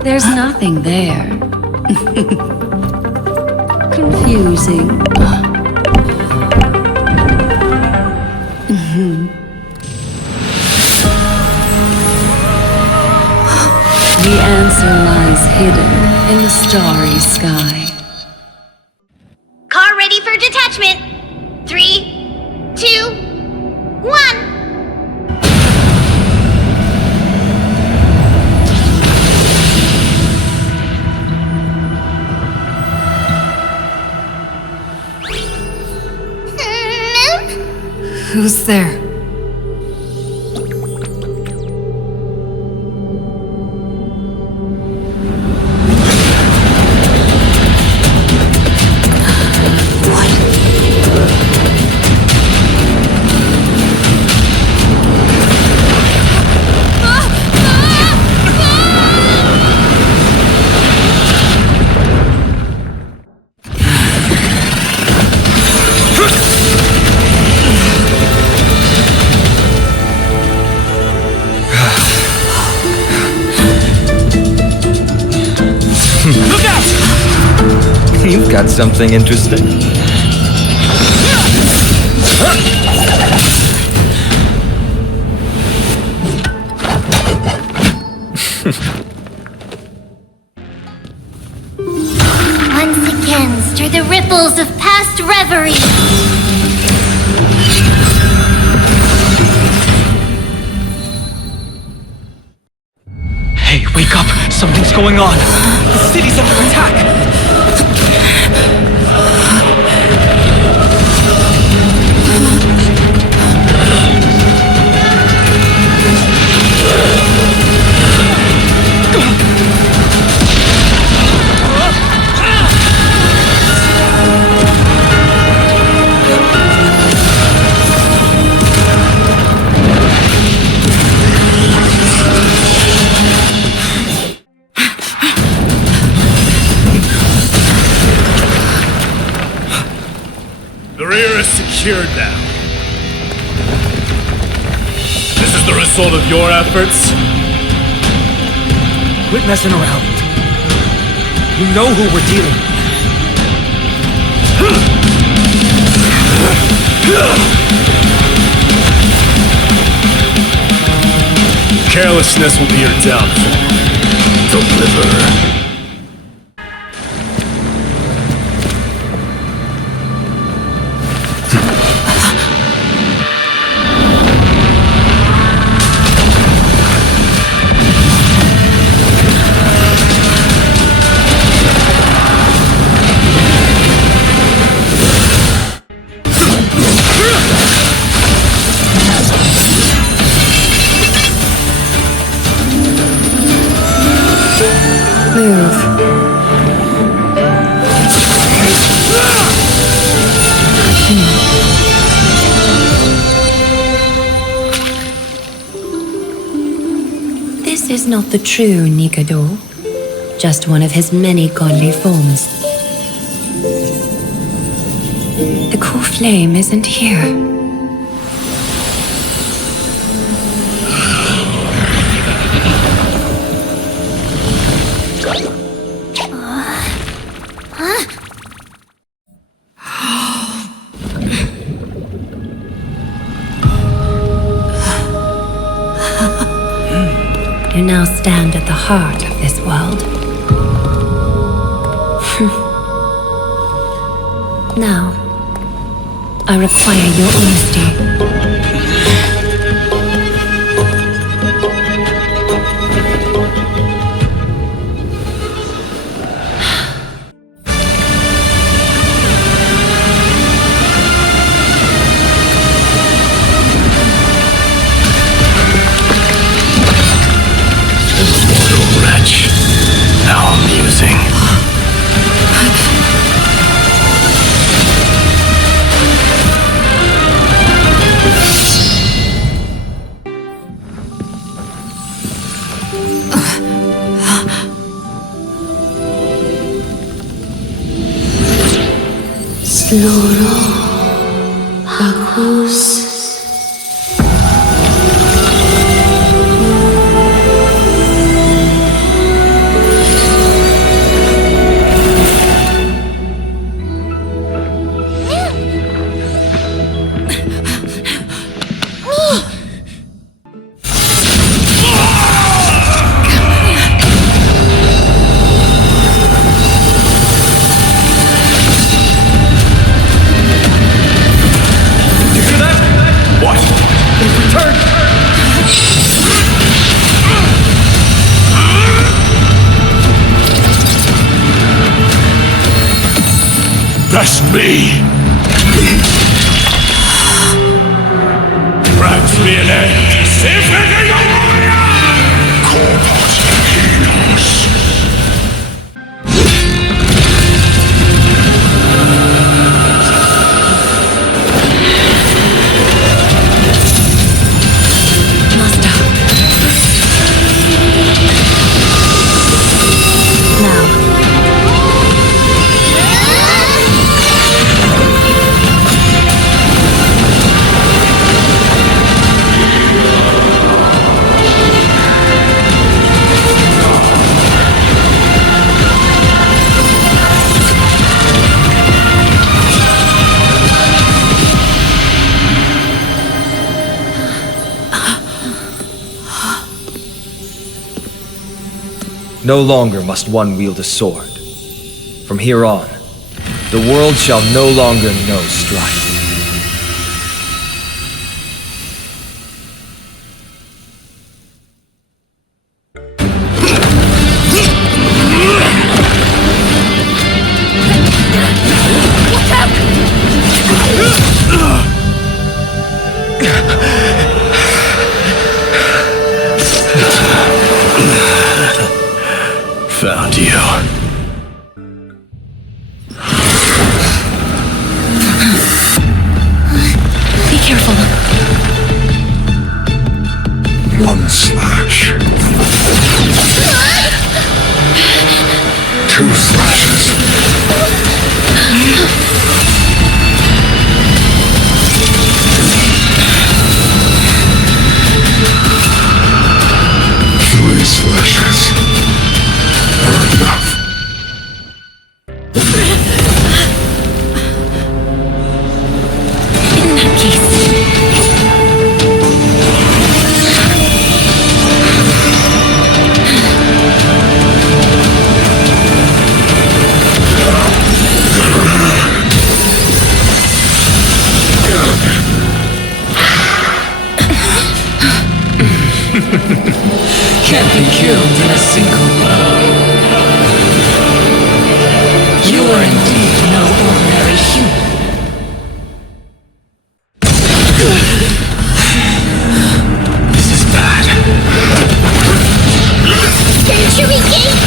There's nothing there. Confusing. The answer lies hidden in the starry sky. Car ready for detachment. 3, 2, 1. Who's there? You've got something interesting. Once again, stir the ripples of past reverie. Hey, wake up! Something's going on! The city's under attack! The rear is secured now. This is the result of your efforts? Quit messing around. You know who we're dealing with. Carelessness will be your downfall. Deliver. This is not the true Nikado, just one of his many godly forms. The core flame isn't here. You now stand at the heart of this world. Now, I require your honesty. How amusing. Sloro Bakus. That's me! Grant me an end! Infinity warrior! Corpus Heroes! Master. Now. No longer must one wield a sword. From here on, the world shall no longer know strife. Found you. Be careful. One slash. Two slashes. Three slashes. Enough. In that case. Can't be killed in a single blow. You are indeed no ordinary human. This is bad. Century Gate,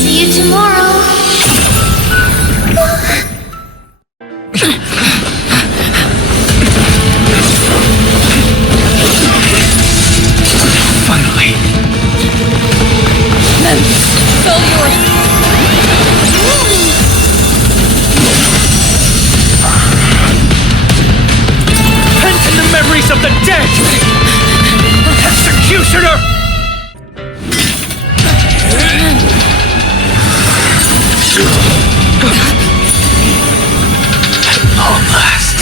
see you tomorrow. Finally. It's all yours. Repent in the memories of the dead! Executioner! Long last.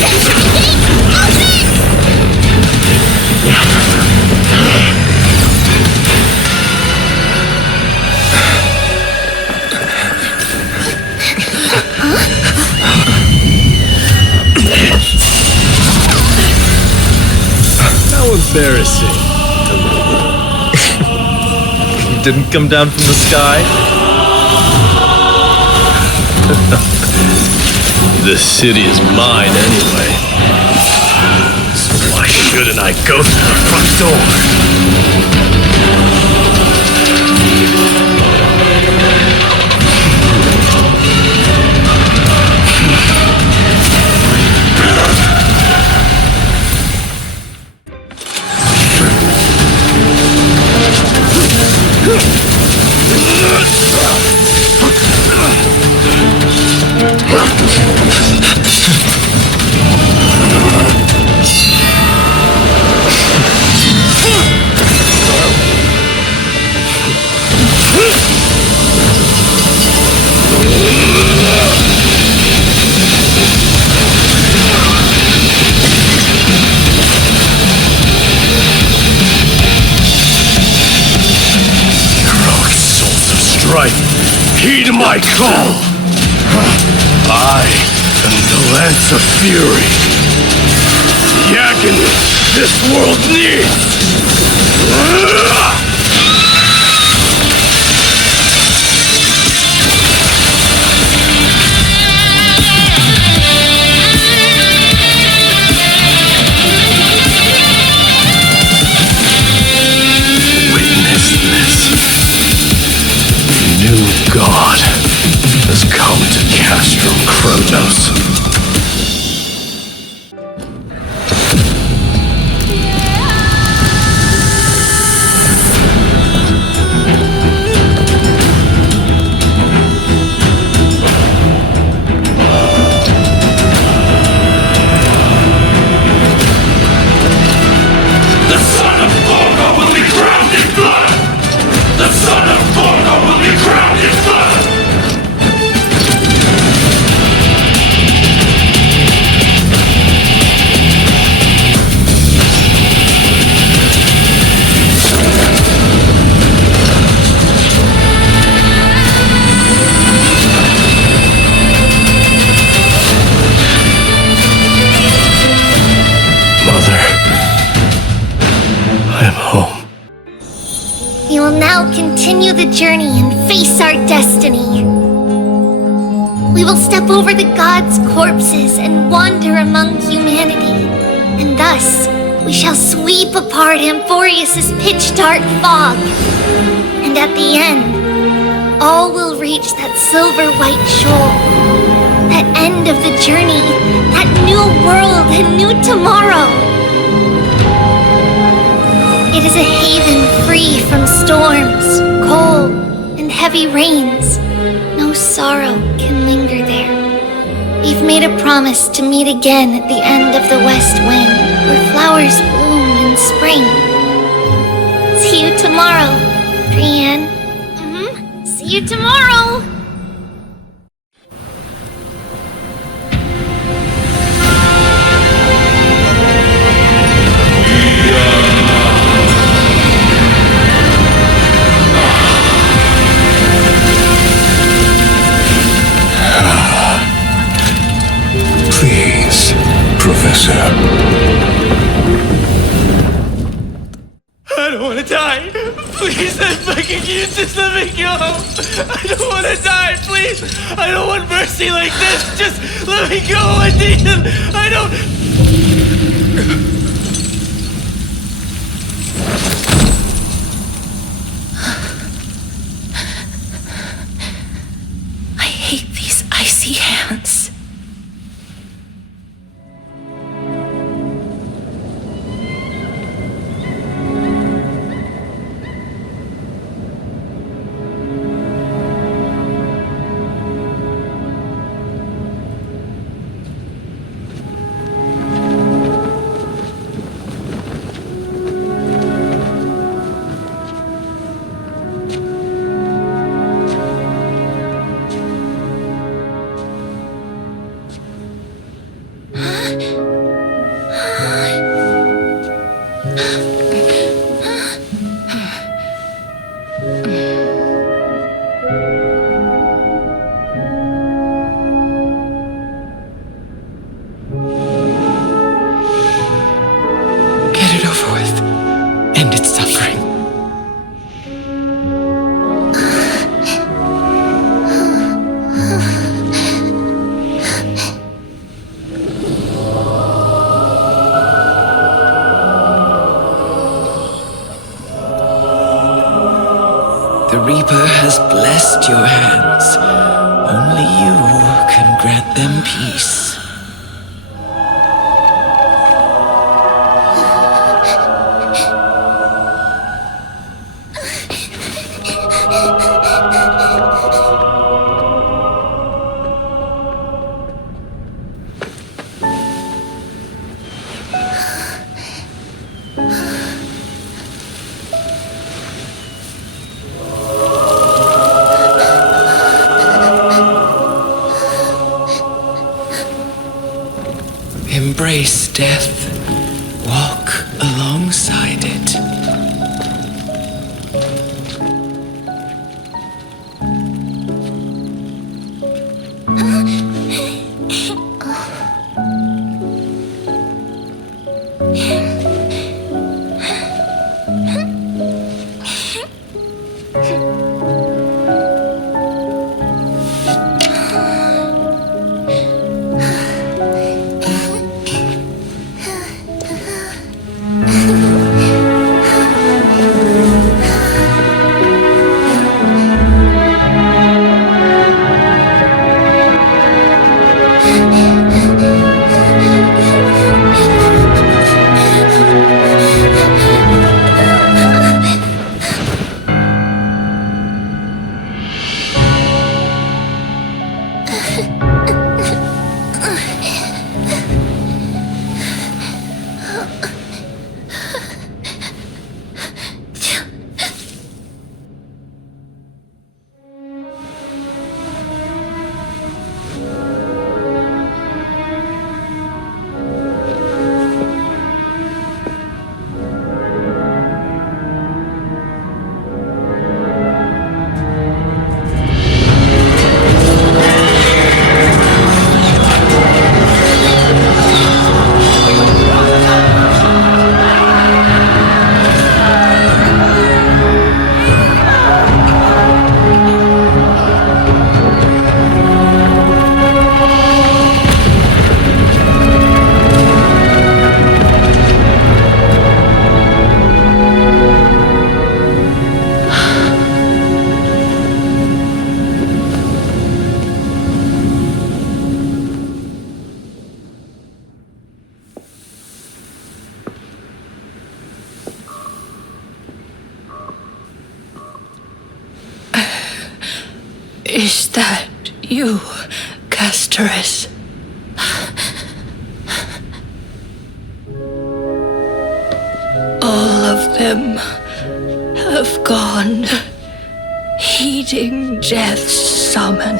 Century Gate, open! embarrassing. You didn't come down from the sky? This city is mine anyway. So why shouldn't I go through the front door? Heed my call! I am the Lance of Fury. The agony this world needs! Witness this. New God has come to Castro Kronos. The son of Borgo will be crowned in blood! The son of Borgo will be crowned in blood! Mother, I am home. We will now continue the journey and face our destiny. We will step over the gods' corpses and wander among humanity. And thus, we shall sweep apart Amphoreus' pitch-dark fog. And at the end, all will reach that silver-white shoal. That end of the journey, that new world and new tomorrow. It is a haven free from storms, cold, and heavy rains. No sorrow can linger there. We've made a promise to meet again at the end of the west wind, where flowers bloom in spring. See you tomorrow, Brienne. See you tomorrow! Please, Professor. I don't want to die. Please, I'm begging you, just let me go. I don't want to die, please. I don't want mercy like this. Just let me go. I need it. I don't... I hate these icy hands. Reaper has blessed your hands. Only you can grant them peace. Embrace death. Walk alongside it. Is that you, Amphoreus? All of them have gone, heeding death's summon,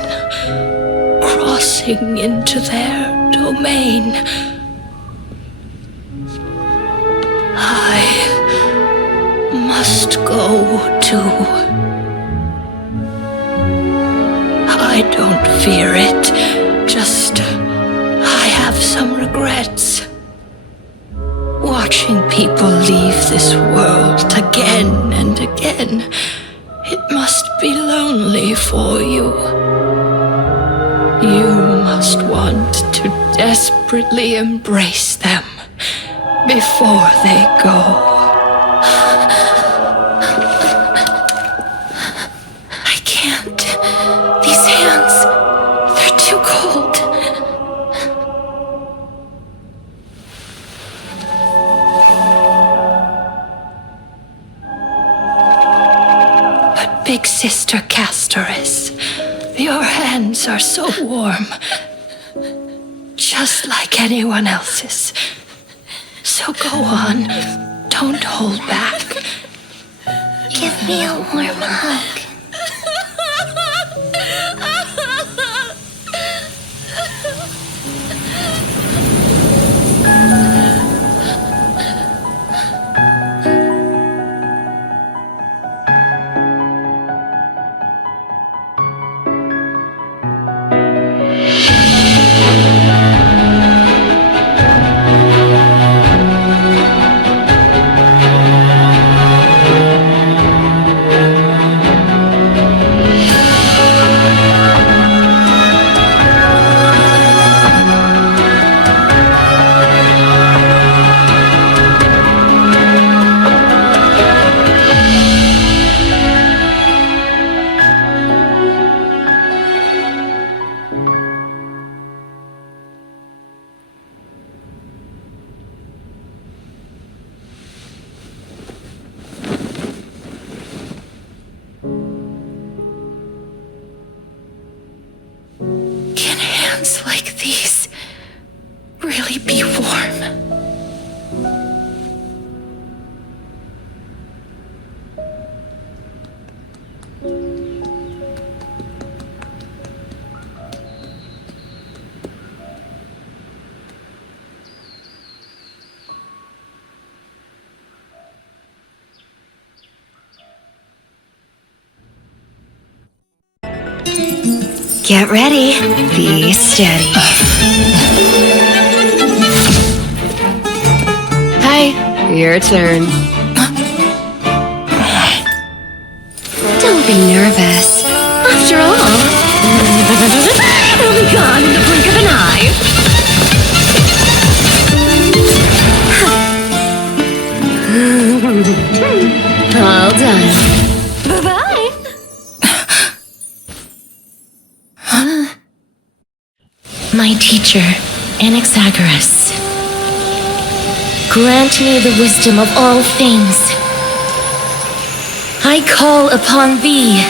crossing into their domain. I must go too. I don't fear it, just I have some regrets. Watching people leave this world again and again, it must be lonely for you. You must want to desperately embrace them before they go. I can't. These hands, they're too cold. But big sister Amphoreus, your hands are so warm, just like anyone else's. So go on, don't hold back. Give me a warm hug. like these really be warm? Get ready. Be steady. Hi, your turn. Don't be nervous. After all, it'll be gone in the blink of an eye. All done. Bye-bye. My teacher, Anaxagoras, grant me the wisdom of all things. I call upon thee,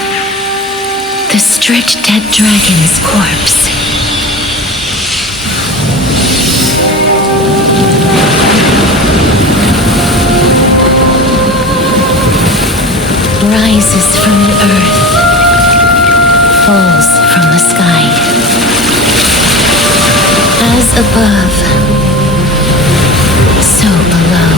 the stripped dead dragon's corpse. Rises from the earth, falls from the sky. As above, so below.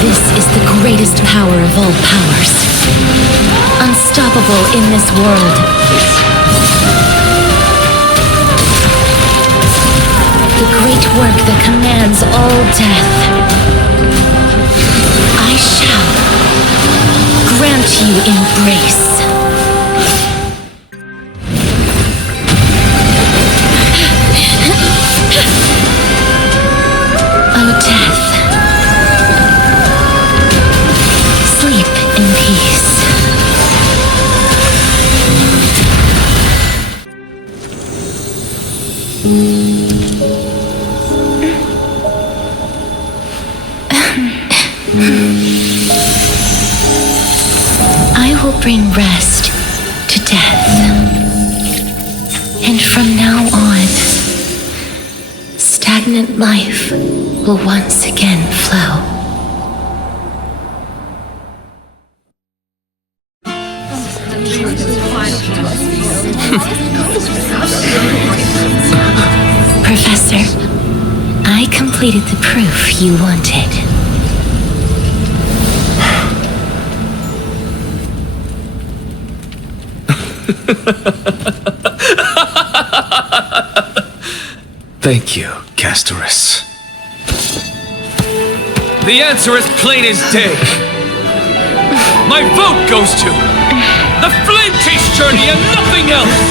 This is the greatest power of all powers. Unstoppable in this world. The great work that commands all death. I shall grant you embrace. O death, sleep in peace. I will bring rest to death. And from now on, stagnant life will once again flow. Professor, I completed the proof you wanted. Thank you, Castorus. The answer is plain as day. My vote goes to the Flame Chase Journey and nothing else!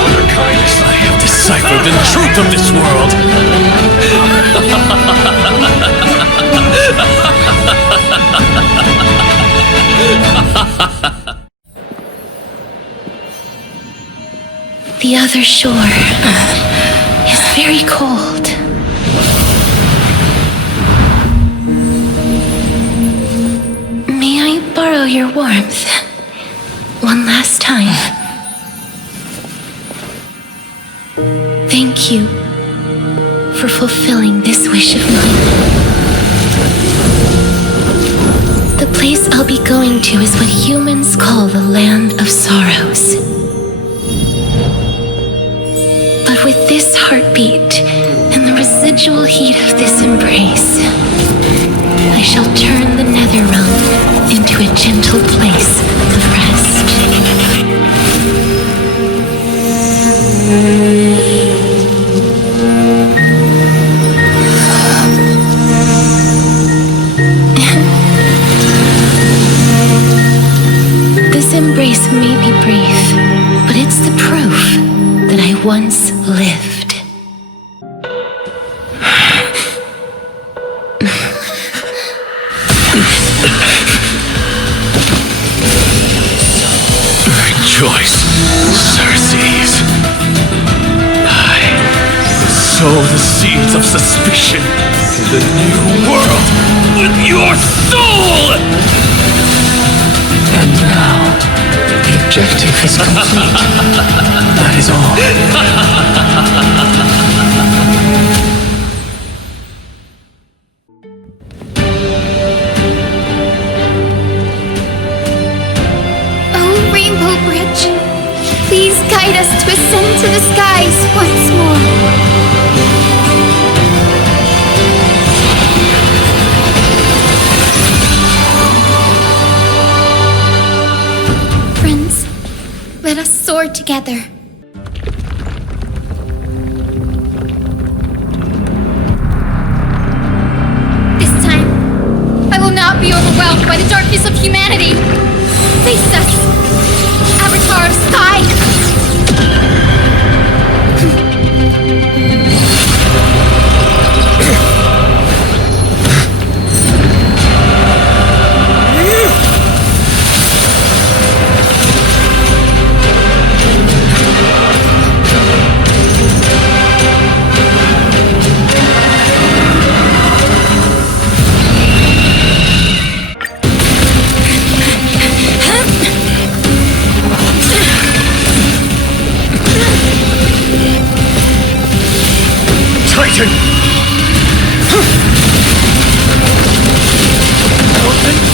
Elder Kindness, I have deciphered the truth of this world. The other shore is very cold. May I borrow your warmth one last time? Thank you for fulfilling this wish of mine. The place I'll be going to is what humans call the Land of Sorrows. But with this heartbeat and the residual heat of this embrace, I shall turn the nether realm into a gentle place of rest. This embrace may be brief, but it's the proof that I once lived. Rejoice, Circes. I sow the seeds of suspicion in the new world with your soul! And now, The objective is complete. That is all. Oh, Rainbow Bridge, please guide us to ascend to the skies once more. Friends, let us soar together. This time, I will not be overwhelmed by the darkness of humanity. Face us, Avatar of Sky! Titan!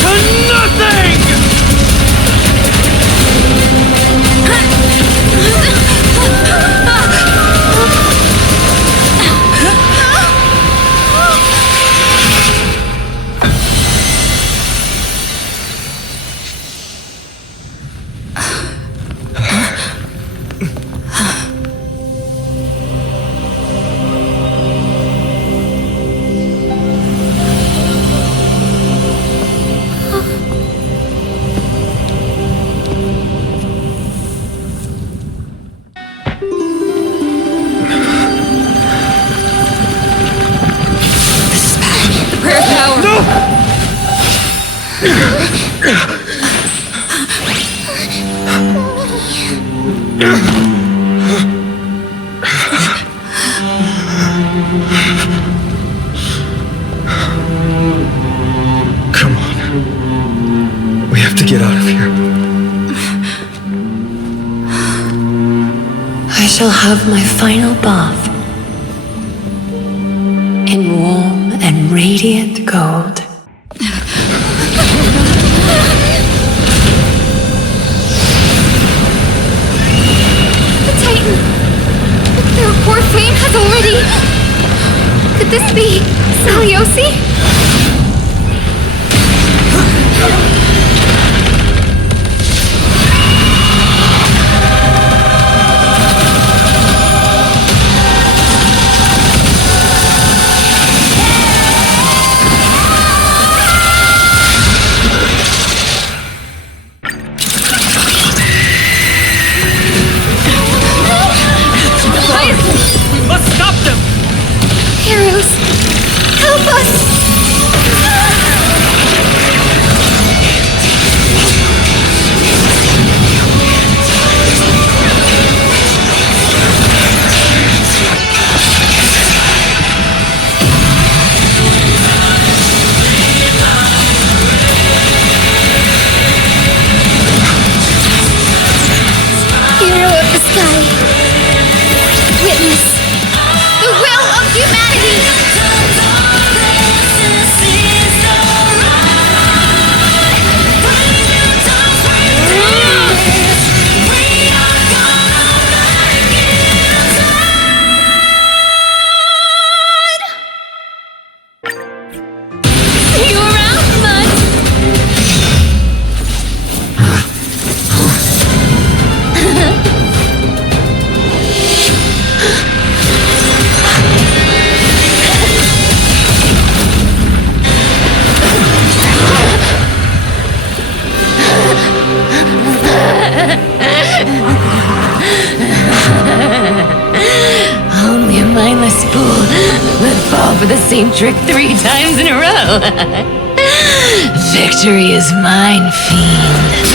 To nothing! Come on. We have to get out of here. I shall have my final bath in warm and radiant gold. The Titan! Their poor flame has already... Could this be Saliosi? We must stop them! Heroes, help us! Hero of the sky, witness the will of humanity! See you around, bud! Only a mindless fool would fall for the same trick 3 times in a row. Victory is mine, fiend.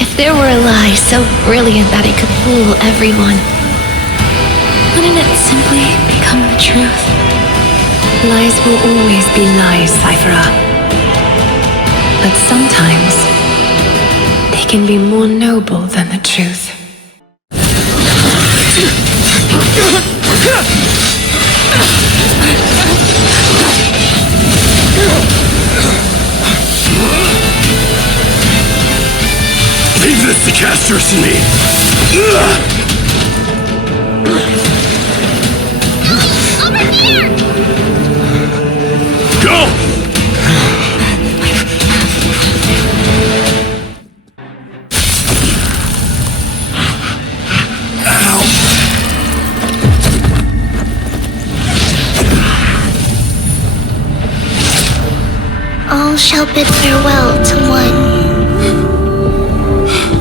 If there were a lie so brilliant that it could fool everyone, wouldn't it simply become the truth? Lies will always be lies, Cyphera. But sometimes, they can be more noble than the truth. Leave this to Casters and me! Over here! Go! All shall bid farewell to one.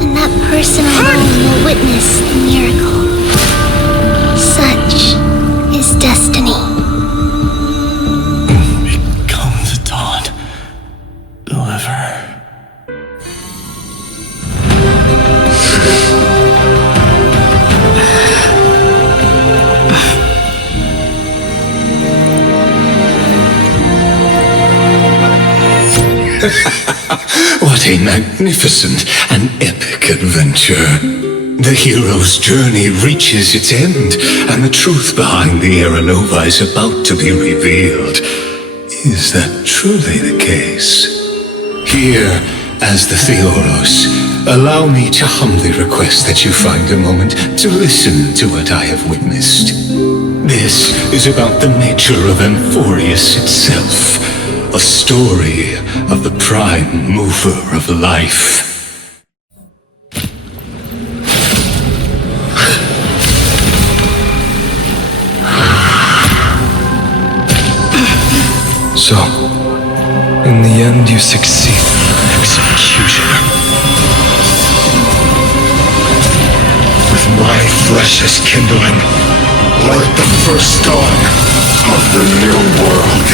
And that person alone will witness the miracle. Such is destiny. Become the dawn. Deliver. What a magnificent and epic adventure. The hero's journey reaches its end, and the truth behind the Aeronova is about to be revealed. Is that truly the case? Here, as the Theoros, allow me to humbly request that you find a moment to listen to what I have witnessed. This is about the nature of Amphoreus itself. A story of the prime mover of life. So, in the end you succeed. Executioner. With my flesh as kindling, like the first dawn of the new world.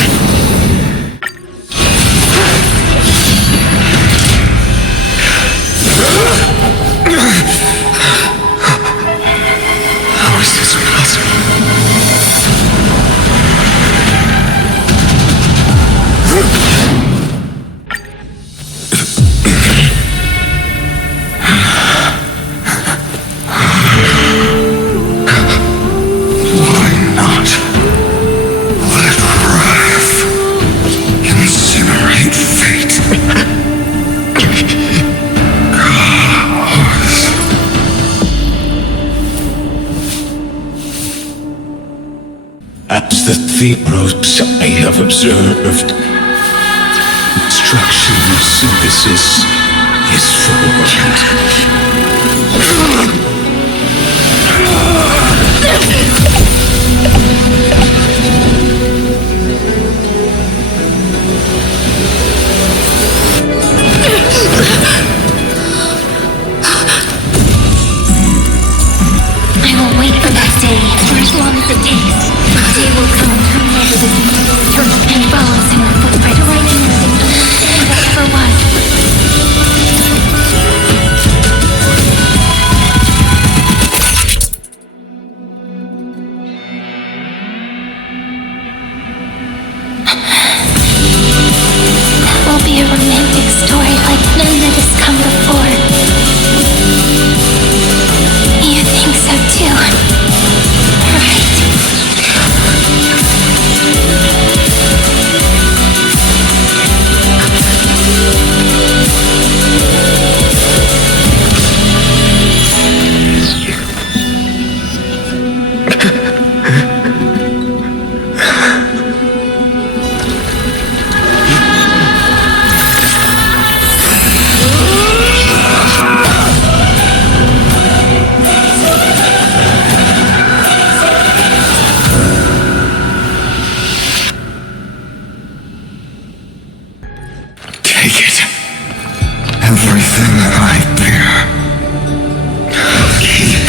How is this possible? Why not? Let wrath incinerate fate. As the Theoros I have observed, destruction of synthesis is formed. I will wait for that day, for as long as it takes. The day will come whenever this eternal pain follows in our footprint, writing in the understanding that ever was. That will be a romantic story like none that has come before. You think so too, right? Take it. Everything that I bear. Keep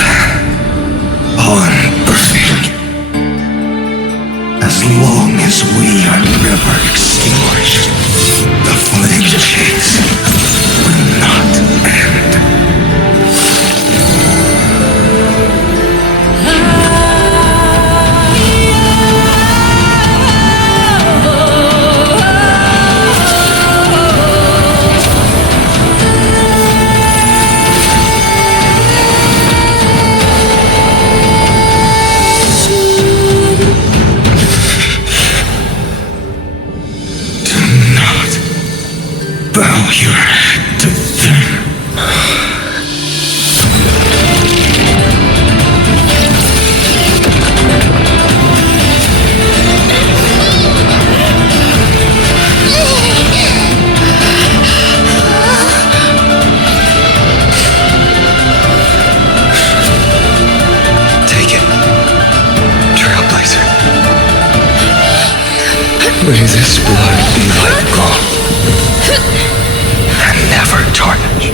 on burning. As long as we are never extinguished, the flame chase will not end. bow your head to them. Take it. Trailblazer. May this blood be like gold, and never tarnish.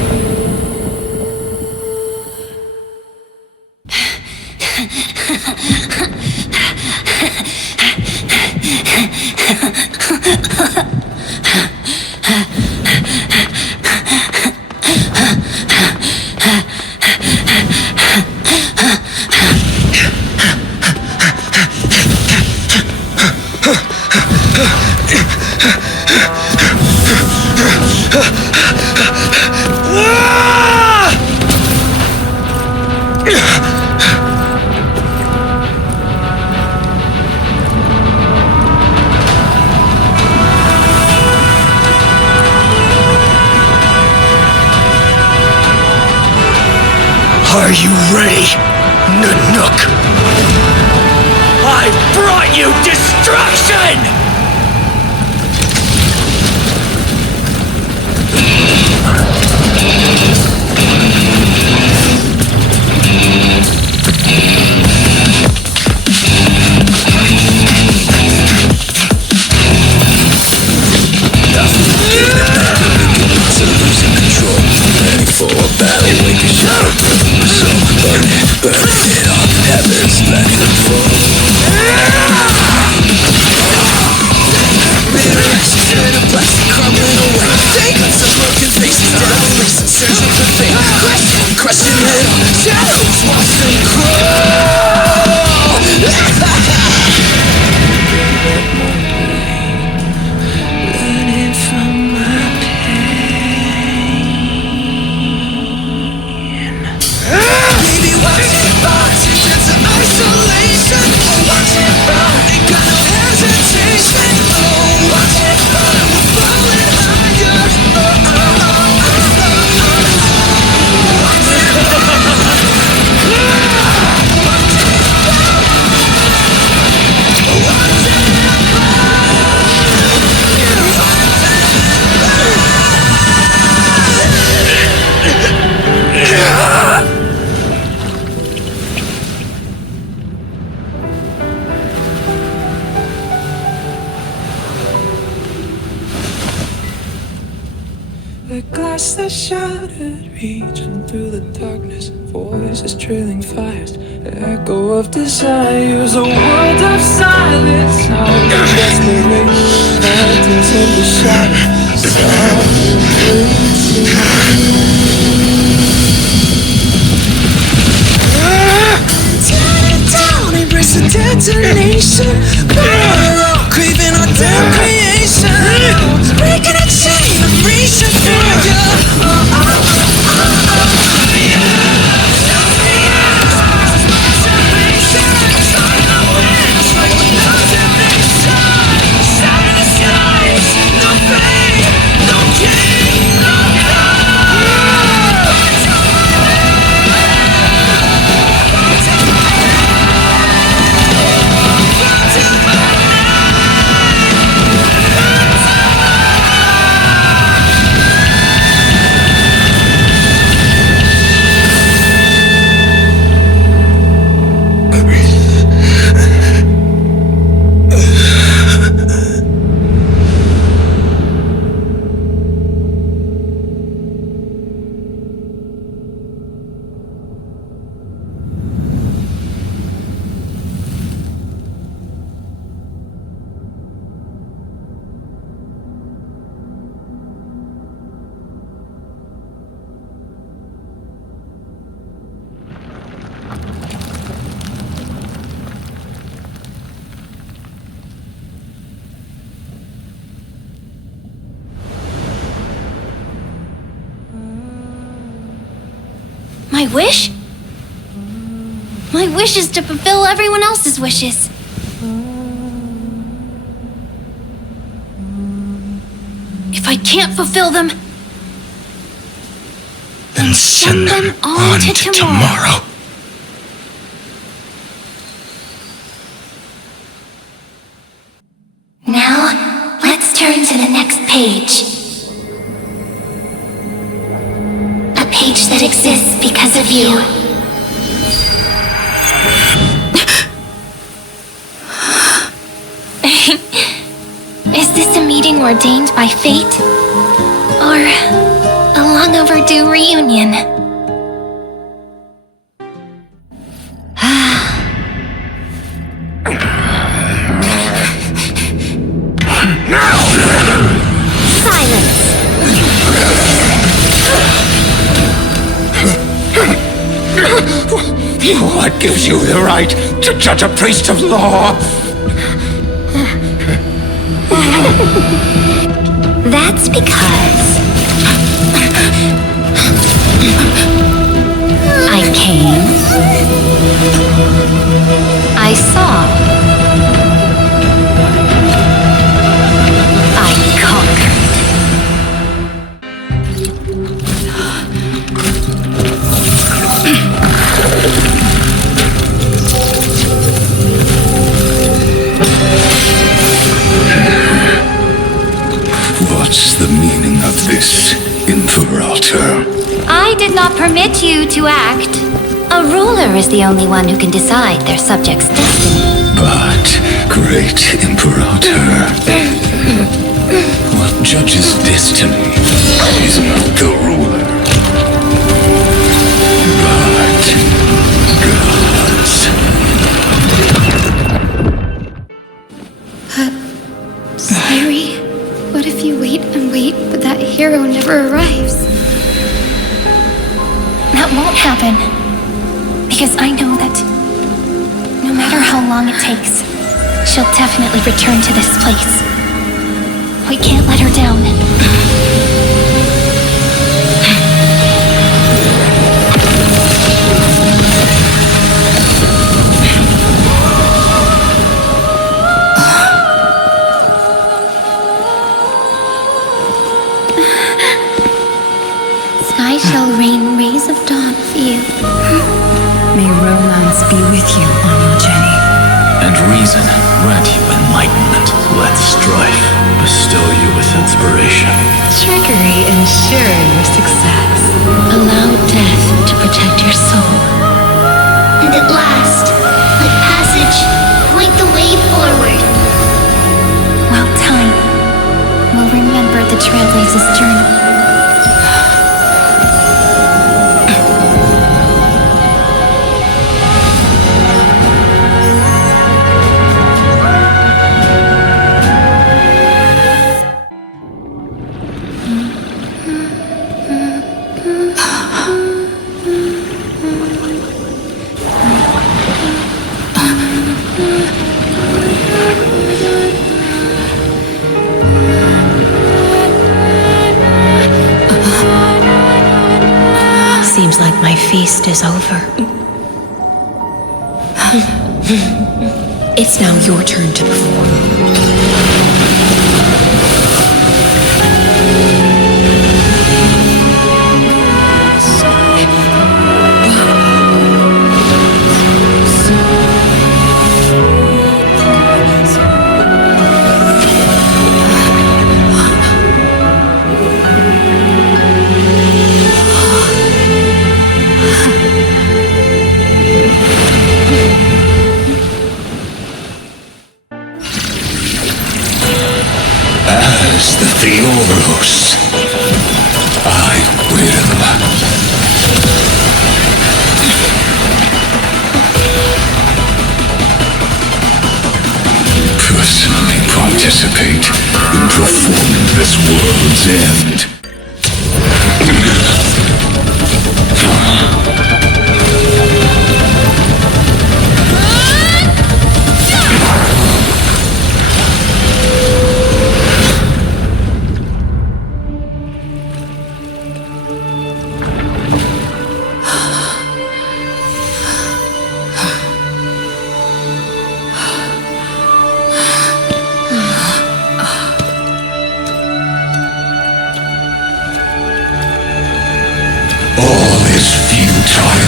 Are you ready, Nanook? I brought you destruction! Losing control, ready for a battle, wake a shadow, so burn it up, heavens, let it fall. Mirrors turn to plastic, crumbling away. Take on some broken faces, devilish and searching for fate. Crushing it all, shadows watch them crawl. Learning from my Maybe watch it into isolation. Watch it burn, ain't got no hesitation. Oh, watch it burn, we're falling higher. Watch it The glass that shattered, reaching through the darkness. Voices trailing fires, echo of desires. A world of silence, sound of desperation. Mountains in the shadow, softly waiting. Tear it down, embrace the detonation. Craving our damn creation. Breaking a chain of reaching for you. Sound in the skies, no fate, no king, no My wish? My wish is to fulfill everyone else's wishes. If I can't fulfill them, Then send them on to tomorrow. now let's turn to the next page. A page that exists because of you. Is this a meeting ordained by fate? Or a long overdue reunion? Silence! What gives you the right to judge a priest of law? That's because I came, I saw, I conquered. What's the meaning of this, Imperator? I did not permit you to act. A ruler is the only one who can decide their subject's destiny. But, great Imperator, what judges destiny is not the ruler, but gods. Siri, what if you wait and wait, but that hero never arrives? That won't happen. Because I know that no matter how long it takes, she'll definitely return to this place. We can't let her down. Sky shall rain rays of dawn for you. May romance be with you on your journey. And reason grant you enlightenment. Let strife bestow you with inspiration. Trickery ensure your success. Allow death to protect your soul. And at last, let passage point the way forward. While time will remember the Trailblazer's journey. Seems like my feast is over. It's now your turn to perform. As the Theoros, I will personally participate in performing this world's end. is futile.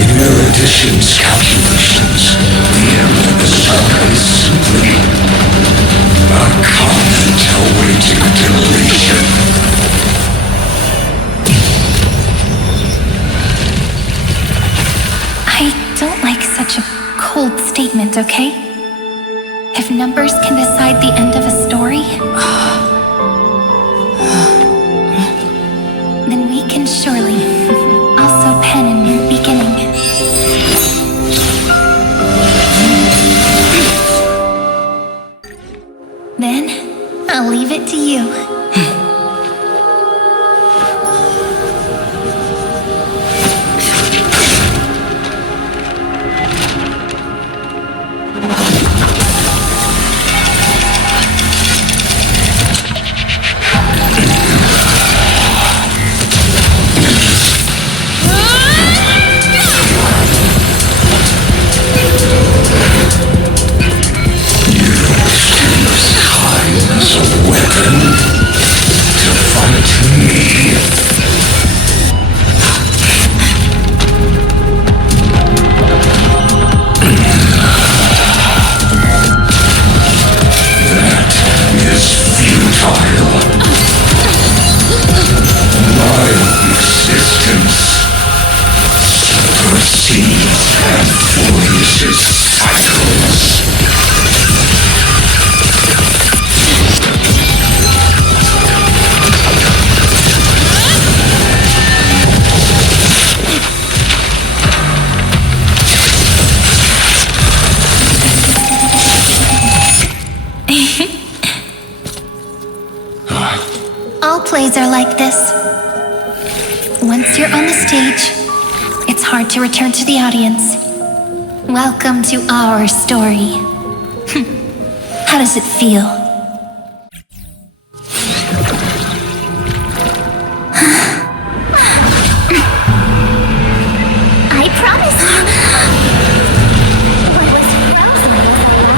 In erudition's calculations, the error of the star is simply a comment awaiting deletion. I don't like such a cold statement, okay? If numbers can decide the end of a story, then we can surely also pen a new beginning. Then, I'll leave it to you. As a weapon to fight me. That is futile. My existence supersedes Amphoreus' cycles. All plays are like this. Once you're on the stage, it's hard to return to the audience. Welcome to our story. How does it feel? I promise you. What was frozen was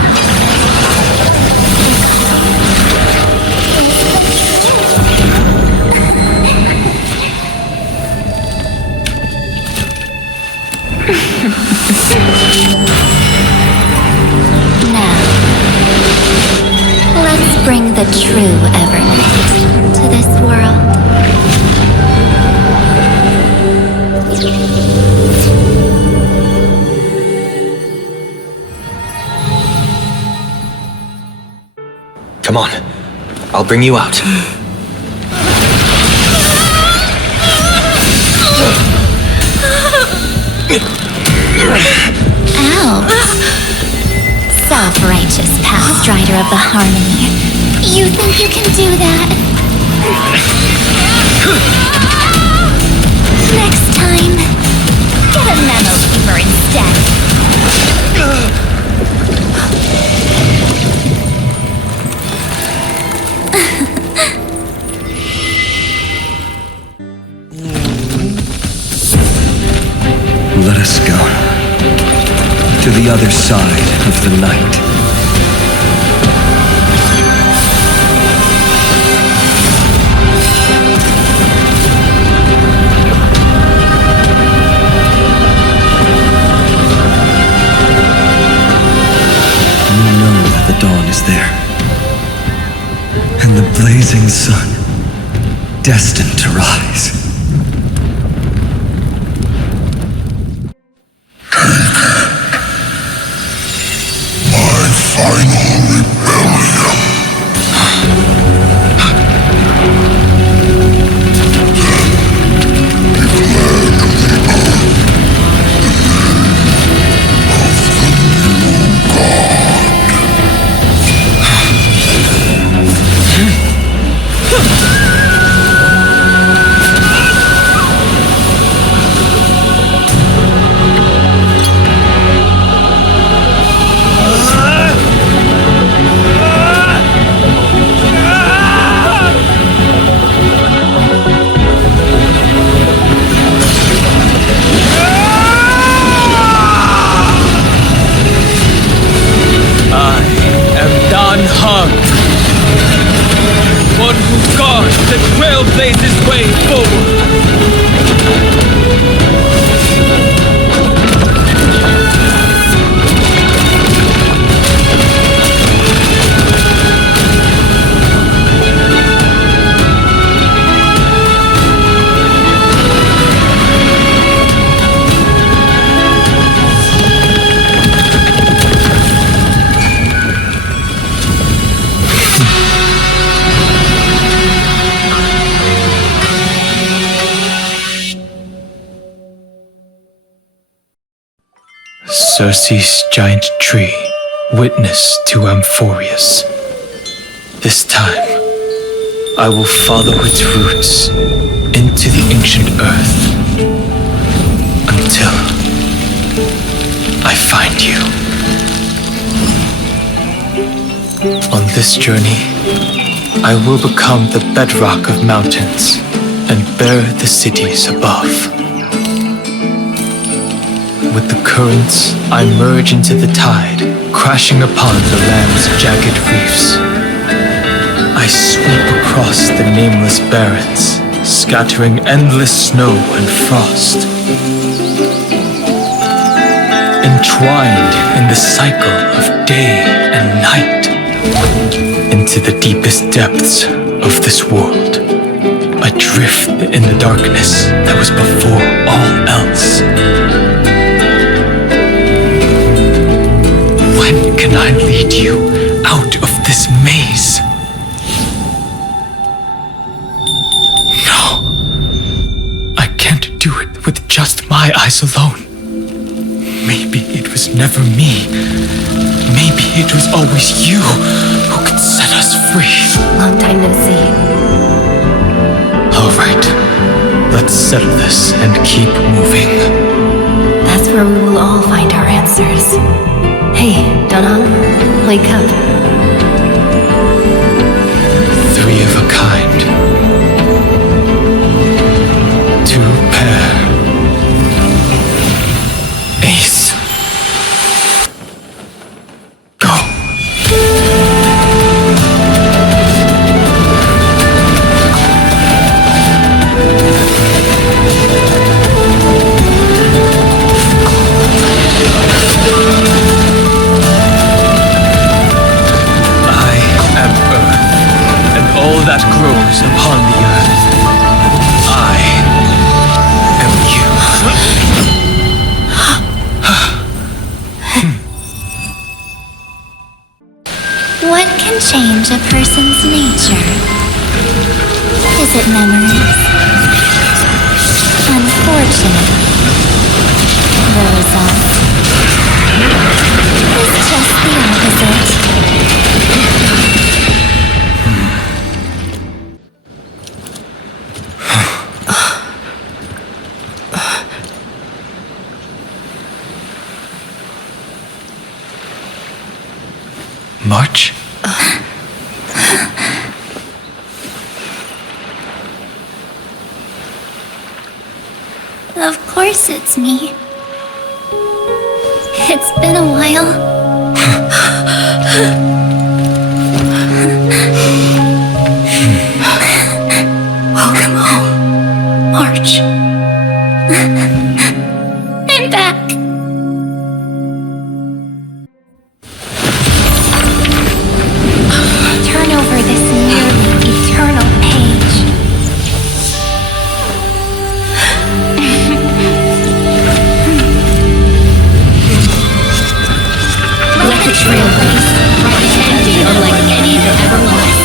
Now, let's bring the true Evernight to this world. Come on. I'll bring you out. Ow. Self-righteous past rider of the harmony. You think you can do that? Next time, get a memo keeper instead. Let us go to the other side of the night. You know that the dawn is there, and the blazing sun destined to rise. One who guards the trail blazes way forward. Circe's giant tree, witness to Amphoreus. This time, I will follow its roots into the ancient earth until I find you. On this journey, I will become the bedrock of mountains and bear the cities above. With the currents, I merge into the tide, crashing upon the land's jagged reefs. I sweep across the nameless barrens, scattering endless snow and frost. Entwined in the cycle of day and night, into the deepest depths of this world, I drift in the darkness that was before all else. When can I lead you out of this maze? No, I can't do it with just my eyes alone. Maybe it was never me. Maybe it was always you who could set us free. Long time no see. All right, let's settle this and keep moving. That's where we will all find our answers. Hey, Danan, wake up. Three of a kind. Two pair. Ace. Go. That grows upon the earth. I am you. What can change a person's nature? Is it memories? Unfortunately, the result is just the opposite. March? Of course it's me. It's been a while. Welcome home, March. I'm back. Turn over this nearly eternal page. Let the trail blaze. Ending unlike any that ever was.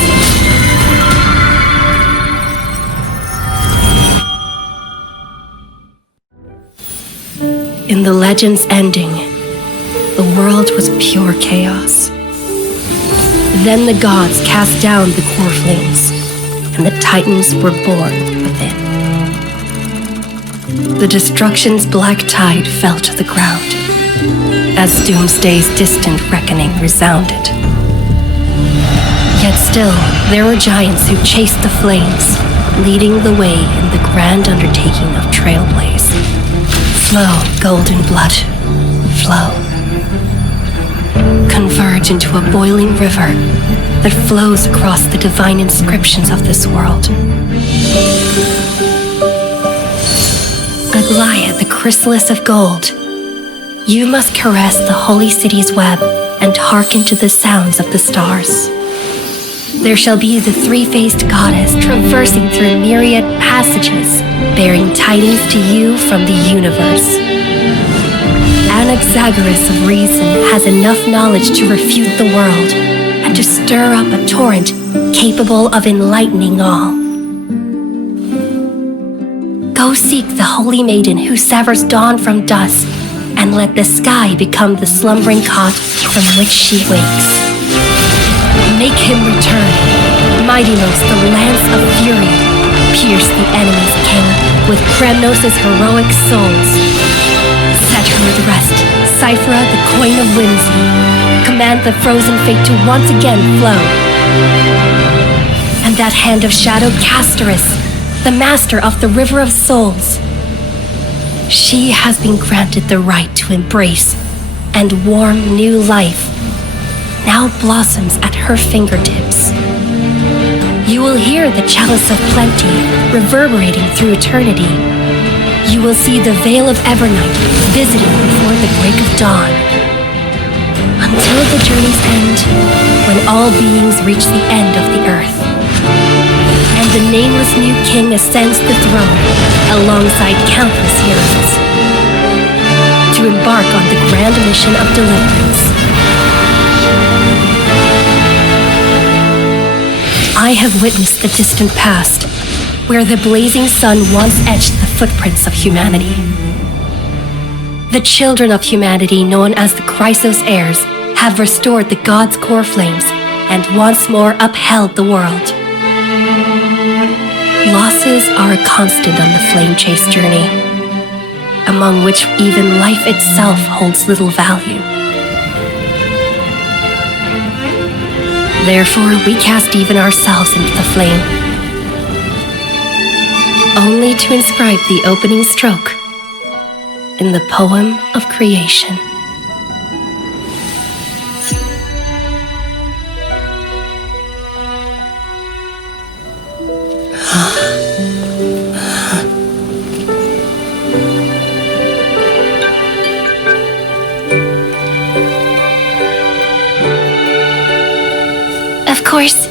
In the legend's ending, the world was pure chaos. Then the gods cast down the core flames, and the titans were born within. The destruction's black tide fell to the ground, as Doomsday's distant reckoning resounded. Yet still, there were giants who chased the flames, leading the way in the grand undertaking of Trailblaze. Flow, golden blood, flow. Converge into a boiling river that flows across the divine inscriptions of this world. Aglaia, the chrysalis of gold, you must caress the holy city's web and hearken to the sounds of the stars. There shall be the three-faced goddess traversing through myriad passages, bearing tidings to you from the universe. Anaxagoras of reason has enough knowledge to refute the world and to stir up a torrent capable of enlightening all. Go seek the holy maiden who severs dawn from dusk, and let the sky become the slumbering cot from which she wakes. Make him return, mightymost the lance of fury, pierce the enemy's king with Kremnos' heroic souls. Set her at rest, Cyphera the coin of whimsy, command the frozen fate to once again flow. And that hand of shadow Castorus, the master of the river of souls, she has been granted the right to embrace and warm new life, now blossoms at her fingertips. You will hear the chalice of plenty reverberating through eternity. You will see the veil of Evernight visiting before the break of dawn. Until the journey's end, when all beings reach the end of the earth, and the nameless new king ascends the throne alongside countless heroes to embark on the grand mission of deliverance. I have witnessed the distant past, where the blazing sun once etched the footprints of humanity. The children of humanity, known as the Chrysos heirs, have restored the gods' core flames and once more upheld the world. Losses are a constant on the flame chase journey, among which even life itself holds little value. Therefore, we cast even ourselves into the flame, only to inscribe the opening stroke in the poem of creation. Of course,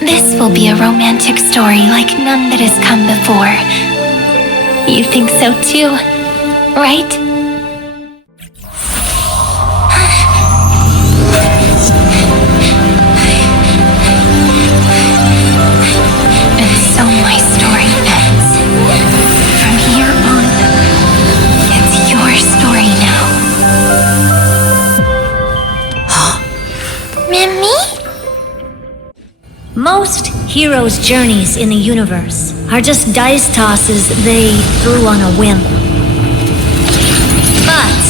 this will be a romantic story like none that has come before. You think so too, right? And so my story ends. From here on, it's your story now. Mimi? Most heroes' journeys in the universe are just dice tosses they threw on a whim. But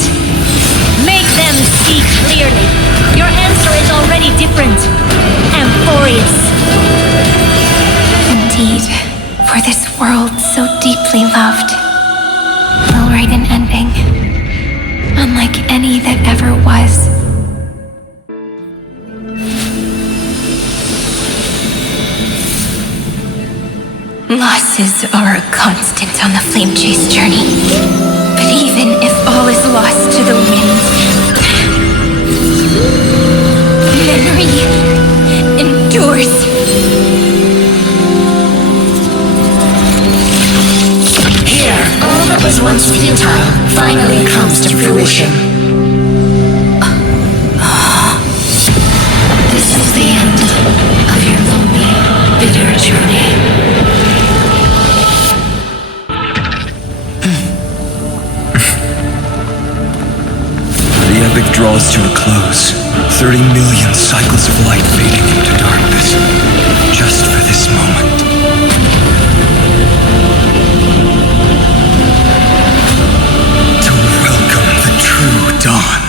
make them see clearly. Your answer is already different, Amphoreus. Indeed, for this world so deeply loved, will write an ending, unlike any that ever was. Losses are a constant on the flame chase journey. But even if all is lost to the wind, memory endures. Here, all that was once futile finally comes to fruition. This is the end of your lonely, bitter journey. The epic draws to a close. 30 million cycles of light fading into darkness. Just for this moment. To welcome the true dawn.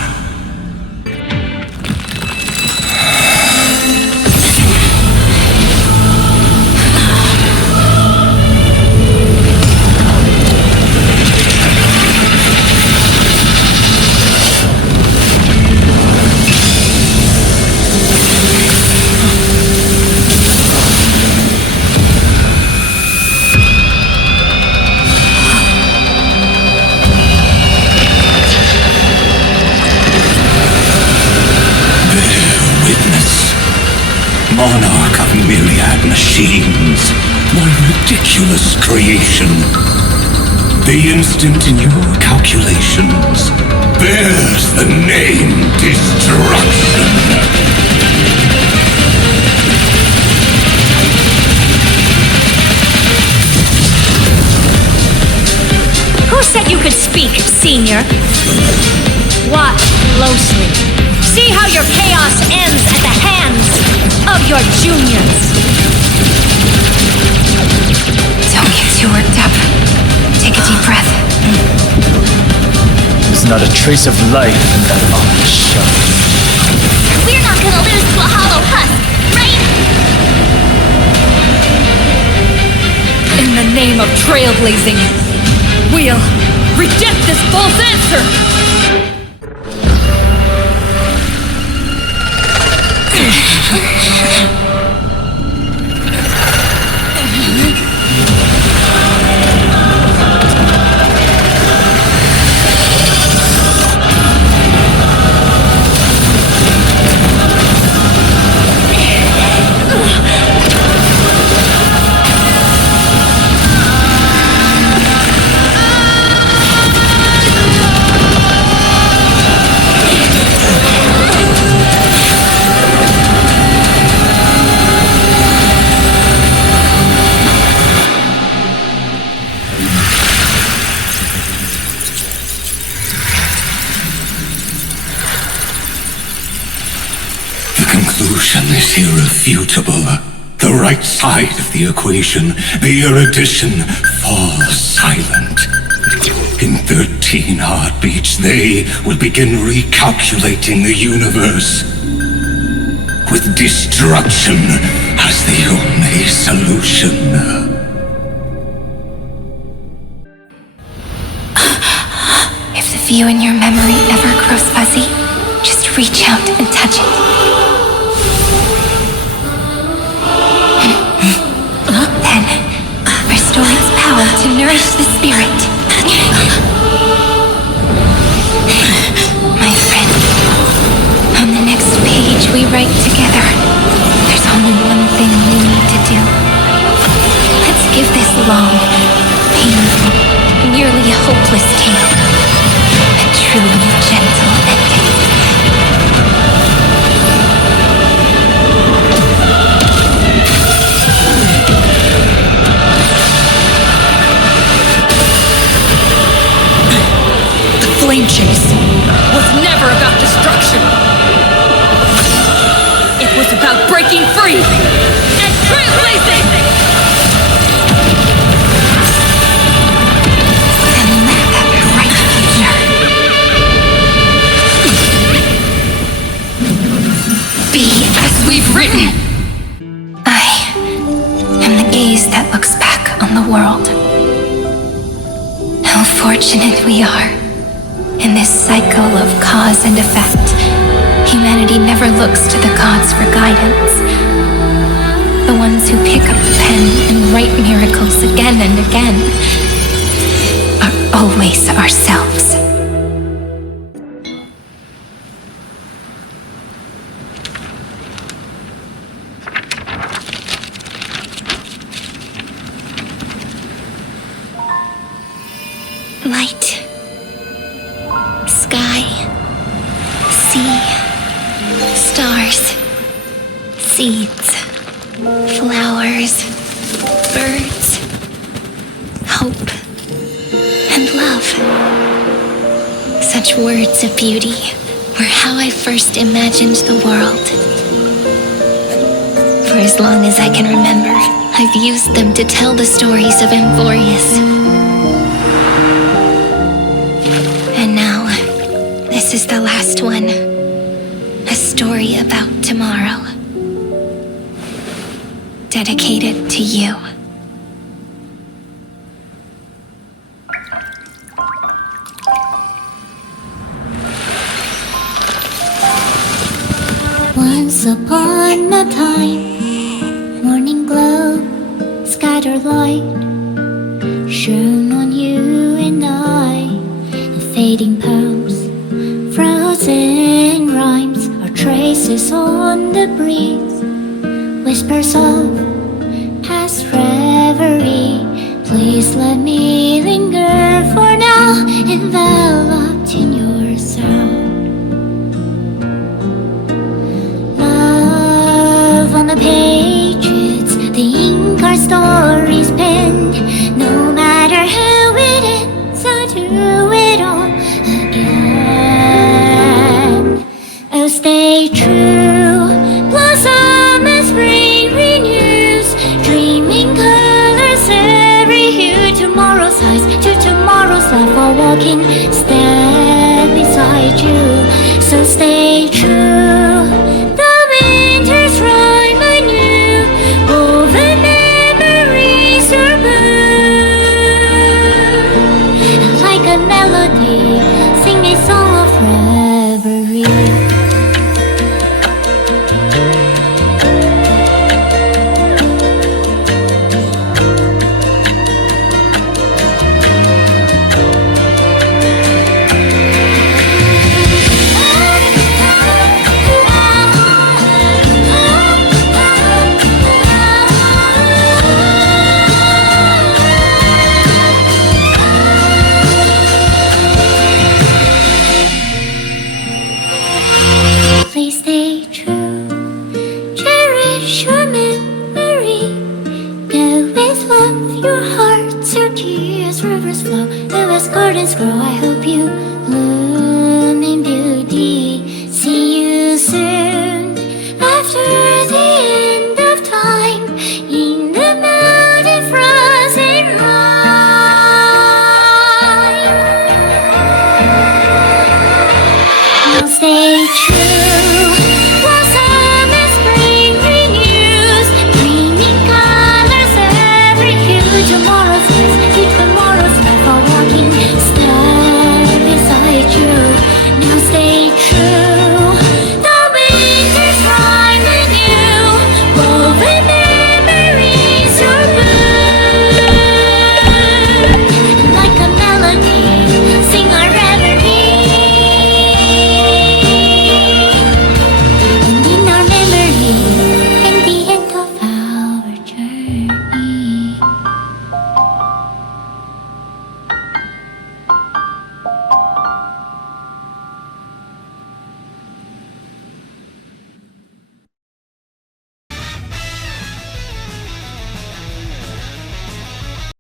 timeless creation. The instant in your calculations bears the name Destruction. Who said you could speak, Senior? Watch closely. See how your chaos ends at the hands of your juniors. Don't get too worked up. Take a deep breath. There's not a trace of life in that ominous shell. We're not gonna lose to a hollow husk, right? In the name of trailblazing, we'll reject this false answer! Conclusion is irrefutable. The right side of the equation, the erudition, falls silent. In 13 heartbeats, they will begin recalculating the universe, with destruction as the only solution. If the view in your memory ever grows fuzzy, just reach out and touch it. Then, restore its power to nourish the spirit. My friend, on the next page we write together, there's only one thing we need to do. Let's give this long, painful, nearly hopeless tale a truly gentle ending. Flame chase was never about destruction. It was about breaking free and trailblazing! And let that bright future be as we've written. I am the gaze that looks back on the world. How fortunate we are. In this cycle of cause and effect, humanity never looks to the gods for guidance. The ones who pick up the pen and write miracles again and again are always ourselves. Light. Sky, sea, stars, seeds, flowers, birds, hope, and love. Such words of beauty were how I first imagined the world. For as long as I can remember, I've used them to tell the stories of Amphoreus. This is the last one. A story about tomorrow. Dedicated to you. Once upon a time, morning glow, scattered light, shone on you and I, in fading poems. Frozen rhymes or traces on the breeze, whispers of past reverie, Just let me linger for now, enveloped in your sound. Love on the pages, the ink our stories penned. No matter who it ends, I'll do it all again. Oh, stay true, blossom as spring renews, dreaming colors every hue. Tomorrow's eyes to tomorrow's life, while walking step beside you. So stay true, the winter's rhyme anew, woven memories are blue. Like a melody, sing a song of reverie. Please stay true, cherish your memory. Go with love, your heart, your tears, rivers flow, as gardens grow. I hope you